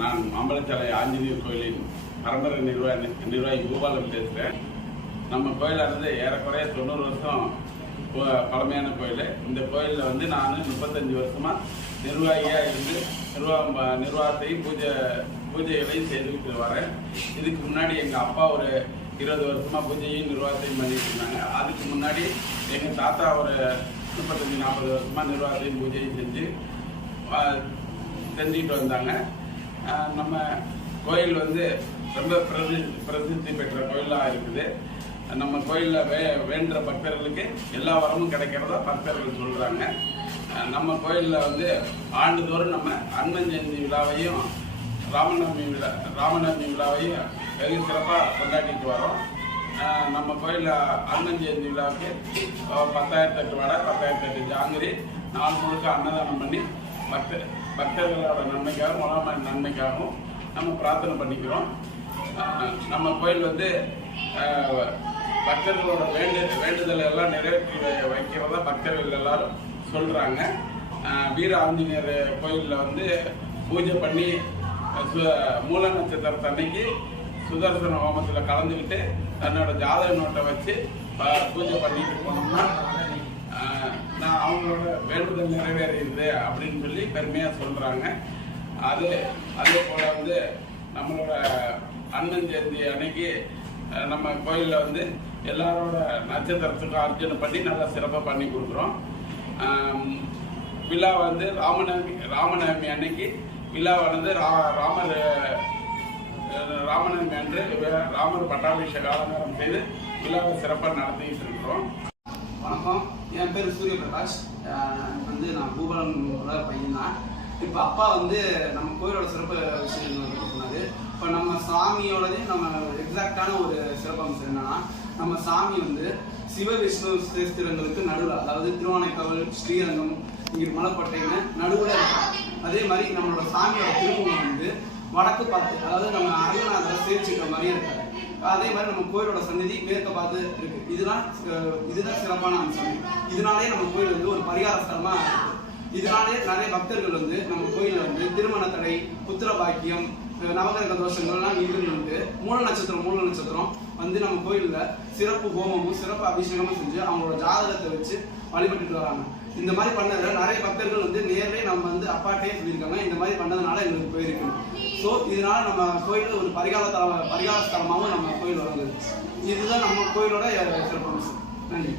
நான் மாம்பழச்சாலை ஆஞ்சநேயர் கோயிலின் பரம்பரை நிர்வாகி நிர்வாகி கோபாலம் பேசுகிறேன் நம்ம கோயிலானது ஏறக்குறைய தொண்ணூறு வருஷம் பழமையான கோயில். இந்த கோயிலில் வந்து நான் முப்பத்தஞ்சு வருஷமாக நிர்வாகியாக இருந்து நிர்வாகம் நிர்வாகத்தையும் பூஜை பூஜைகளையும் செய்துக்கிட்டு வரேன். இதுக்கு முன்னாடி எங்கள் அப்பா ஒரு இருபது வருஷமாக பூஜையும் நிர்வாகத்தையும் பண்ணிட்டு இருந்தாங்க. அதுக்கு முன்னாடி எங்கள் தாத்தா ஒரு முப்பத்தஞ்சு நாற்பது வருஷமாக நிர்வாகத்தையும் பூஜையும் செஞ்சு செஞ்சுட்டு வந்தாங்க. நம்ம கோயில் வந்து ரொம்ப பிரதி பிரசித்தி பெற்ற கோயிலாக இருக்குது. நம்ம கோயிலில் வே வேண்டுற பக்தர்களுக்கு எல்லா வரமும் கிடைக்கிறதா பக்தர்கள் சொல்கிறாங்க நம்ம கோயிலில் வந்து ஆண்டுதோறும் நம்ம அன்மன் ஜெயந்தி விழாவையும் ராமநவமி விழா ராமநவமி விழாவையும் வெகு சிறப்பாக கொண்டாடிட்டு வரோம். நம்ம கோயிலில் அண்ணன் ஜெயந்தி விழாவுக்கு பத்தாயிரத்தெட்டு வடை பத்தாயிரத்தெட்டு ஜாங்கிரி நாள் முழுக்க அன்னதானம் பண்ணி பக்தர் பக்தர்களோட நன்மைக்காகவும் உலக நன்மைக்காகவும் நம்ம பிரார்த்தனை பண்ணிக்கிறோம். நம்ம கோயில் வந்து பக்தர்களோட வேண்டு வேண்டுதல் எல்லாம் நிறைவேற்றி வை- வைக்கிறதா பக்தர்கள் எல்லாரும் சொல்கிறாங்க வீர ஆஞ்சநேயர் கோயிலில் வந்து பூஜை பண்ணி சு- மூல நட்சத்திரத்தன்னைக்கு சுதர்சன ஹோமத்தில் கலந்துக்கிட்டு தன்னோட ஜாதக நோட்டை வச்சு பூஜை பண்ணிட்டு போனோம்னா நான் அவங்களோட வேண்டுதல் நிறைவேறிடுது அப்படின்னு சொல்லி பெருமையாக சொல்கிறாங்க அது அதே போல் வந்து நம்மளோட அண்ணன் ஜெயந்தி அன்னைக்கு நம்ம கோயிலில் வந்து எல்லாரோட நட்சத்திரத்துக்கும் அர்ச்சனை பண்ணி நல்லா சிறப்பாக பண்ணி கொடுக்குறோம். விழா வந்து ராமநவமி ராமநவமி அன்னைக்கு விழாவானது ரா ராமர் ராமநவமி அன்று ராமர் பட்டாபிஷேக அலங்காரம் செய்து விழாவை சிறப்பாக நடத்திக்கிட்டு இருக்கிறோம். வணக்கம். என் பேர் சூரிய பிரகாஷ் வந்து நான் பூபாலனோட பையன் தான் இப்போ அப்பா வந்து நம்ம கோயிலோட சிறப்பு விஷயங்கள் சொன்னார். இப்போ நம்ம சாமியோடதே நம்ம எக்ஸாக்டான ஒரு சிறப்பம்சம் என்னன்னா நம்ம சாமி வந்து சிவ விஷ்ணு சேஸ்திரங்களுக்கு நடுவில் அதாவது திருவானைக்காவல் ஸ்ரீரங்கம் இங்கே மலைப்பட்டைன்னு நடுவில் இருக்கும். அதே மாதிரி நம்மளோட சாமியோட திருமணம் வந்து வடக்கு பார்த்து அதாவது நம்ம அரங்கநாதரை சேர்த்துக்கிற மாதிரியே இருக்காரு அதே மாதிரி நம்ம கோயிலோட சந்நிதி மேற்க பார்த்து இருக்கு. இதுதான் இதுதான் சிறப்பான அம்சம். இதனாலே நம்ம கோயில் வந்து ஒரு பரிகார ஸ்தலமா இதனாலே நிறைய பக்தர்கள் வந்து நம்ம கோயில்ல வந்து திருமண தடை புத்திர பாக்கியம் அஹ், நவகிரக தோஷங்கள்லாம் நீங்கிட்டு மூல நட்சத்திரம் மூல நட்சத்திரம் வந்து நம்ம கோயில்ல சிறப்பு ஹோமமும் சிறப்பு அபிஷேகமும் செஞ்சு அவங்களோட ஜாதகத்தை வச்சு வழிபட்டுட்டு வராங்க. இந்த மாதிரி பண்ணதுல நிறைய பக்தர்கள் வந்து நேர்லயே நம்ம வந்து அப்பாட்டே சொல்லியிருக்காங்க. இந்த மாதிரி பண்ணதுனால எங்களுக்கு போயிருக்கு ஸோ இதனால நம்ம கோயில் ஒரு பரிகால தல பரிகால ஸ்தலமாகவும் நம்ம கோயில் வளர்ந்தது. இதுதான் நம்ம கோயிலோட சிறப்பு நன்றி.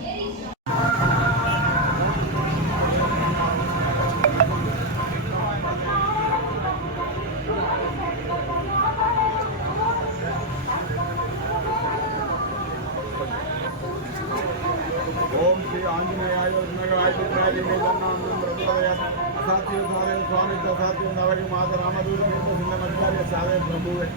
ஓம் ஸ்ரீ ஆஞ்சநேயாய நகாய பிரபலயாசனம் ಸಾಕ್ಷಿ ಸ್ವಾಮಿ ಸ್ವಾಮಿ ಮಾತ ರಾಮದೂರ ಸಾವೇ ಪ್ರಭುವೆ